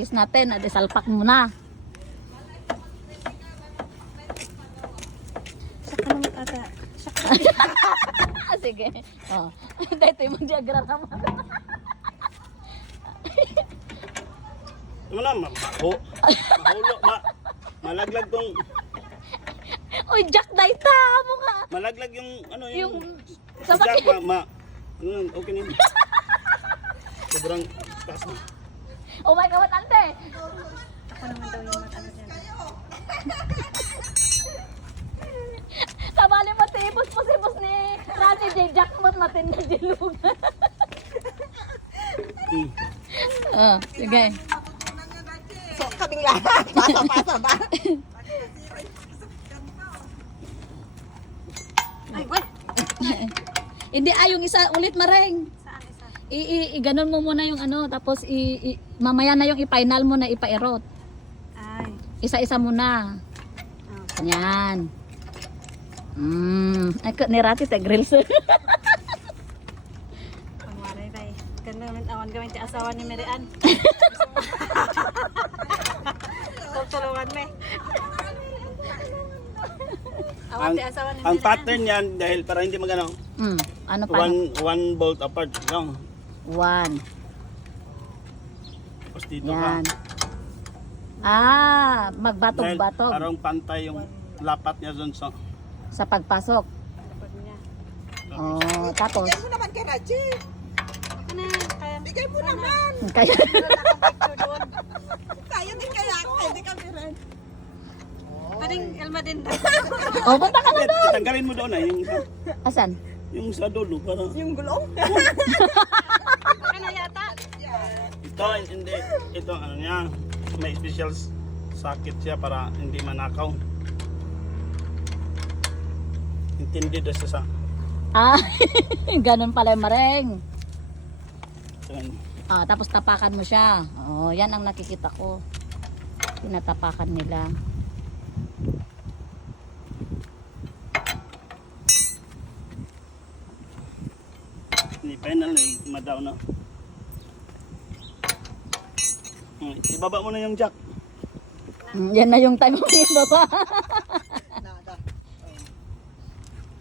Is natin, salpak muna. Saka naman ata. Sige. Oh. Dito yung diagram. Wala, mahulog, malaglag tong, Uy, Jack, dayta mo ka. malaglag yung, ano Yung Jack, okay na yun. Sobrang taas na. Oh my God, ante. Ako naman daw yung matalo dyan. Sabali mo, tipos ni Rati J. Jack mo, matindi dilug. Oh, sige. So, kaming lahat. Pasa-pasa ba? Ay, what? Hindi, yung isa ulit mareng. Saan isa? Ganon mo muna yung ano, tapos mamaya na yung i-final mo na ipairot. Ay. Isa-isa muna. Yan. Ay, ni Rati, grills. Pangwaray tay. Ganda naman awan gawin ti asawa ni Marian. Tulungan me. Awan ti asawa ni Ang Marian. pattern yan, dahil para hindi magano, Ano pa? one bolt apart lang. One. Tapos dito Yan. ka. Ah, Dahil magbatog-batog parang pantay yung lapat niya dun sa, sa pagpasok. Lapad niya. Oh, tapos Bigay mo naman kay Raji. Ako na. Kaya. Bigay mo naman. kaya Meron akong picture doon. Kaya din kaya ako. Hindi kami rin. Paring Elma din daw. Oh, punta ka na doon. tanggalin mo doon yung sa, Asan? yung sa dulo para Yung gulong. Ako na yata. ito hindi ito ano niya may special socket siya para hindi manakaw. Intindi doon siya sa Ah, ganun pala yung mareng. yan. Ah, tapos tapakan mo siya. Oh, yan ang nakikita ko. Tinatapakan nila. Ni final na madaw na. Ibaba mo na yung jack. Yan na yung time mo yung baba.